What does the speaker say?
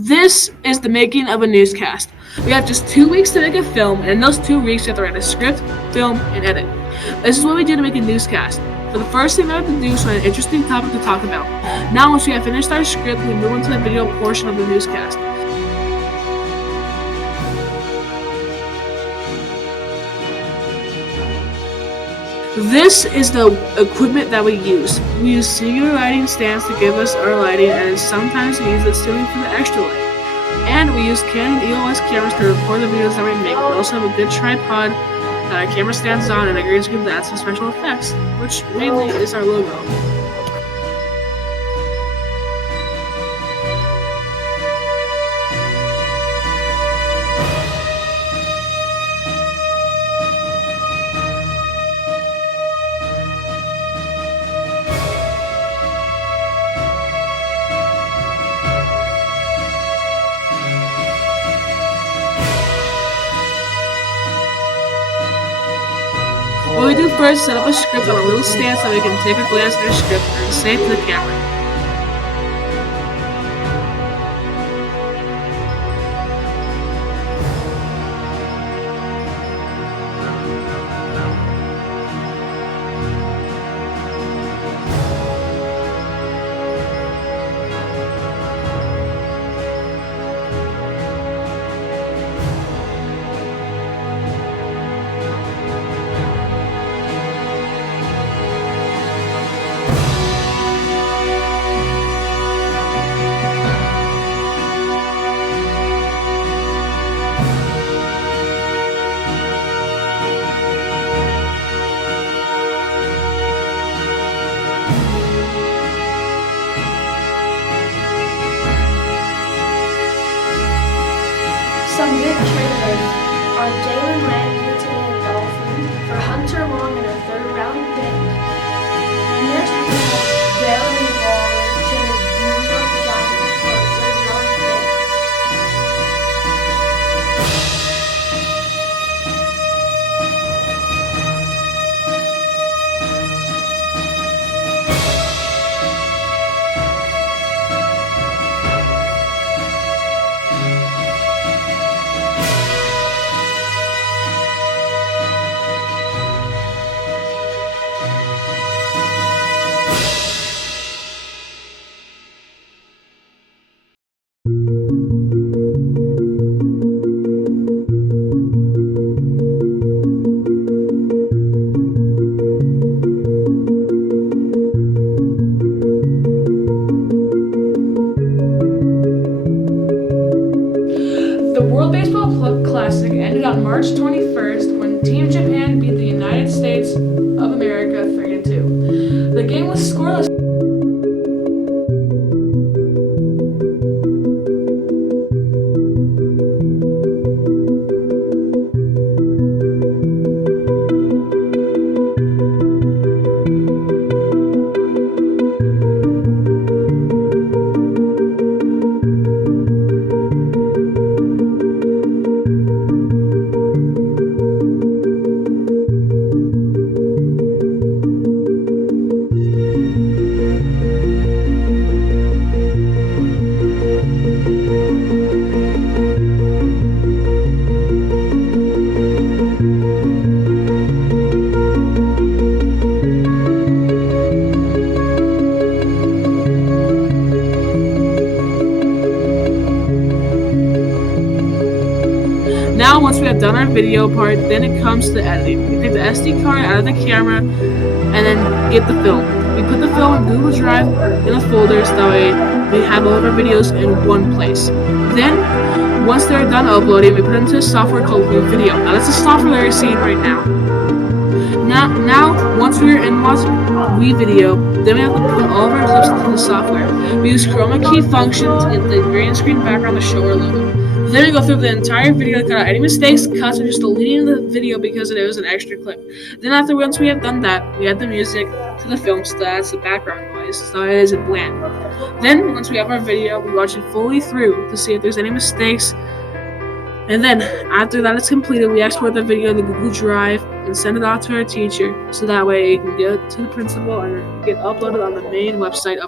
This is the making of a newscast. We have just 2 weeks to make a film, and in those 2 weeks, you have to write a script, film, and edit. This is what we do to make a newscast. So the first thing we have to do is find an interesting topic to talk about. Now, once we have finished our script, we move on to the video portion of the newscast. This is the equipment that we use. We use singular lighting stands to give us our lighting, and sometimes we use the ceiling for the extra light. And we use Canon EOS cameras to record the videos that we make. We also have a good tripod that our camera stands on and a green screen to add some special effects, which mainly is our logo. What we do first is set up a script on a little stand so we can take a glance at our script and say it to the camera. Some big traders are Jalen Land hitting a Dolphin for Hunter Long in a third-round pick. Next, we have Darren Waller to the New York Giants for a third-round pick. The World Baseball Classic ended on March 21st when Team Japan beat the United States of America 3-2. The game was scoreless. Now, once we have done our video part, then it comes to editing. We take the SD card out of the camera and then get the film. We put the film in Google Drive in a folder so that way we have all of our videos in one place. Then, once they're done uploading, we put it into a software called Video. Now, that's the software that you're seeing right now. Now, once we're in Video, then we have to put all of our clips into the software. We use chroma key functions to get the green screen background to show our logo. Then we go through the entire video to cut out any mistakes, cuts, or just deleting the video because it was an extra clip. Then once we have done that, we add the music to the film so that's the background noise, so it isn't bland. Then, once we have our video, we watch it fully through to see if there's any mistakes. And then, after that is completed, we export the video to Google Drive and send it out to our teacher so that way it can get to the principal and get uploaded on the main website of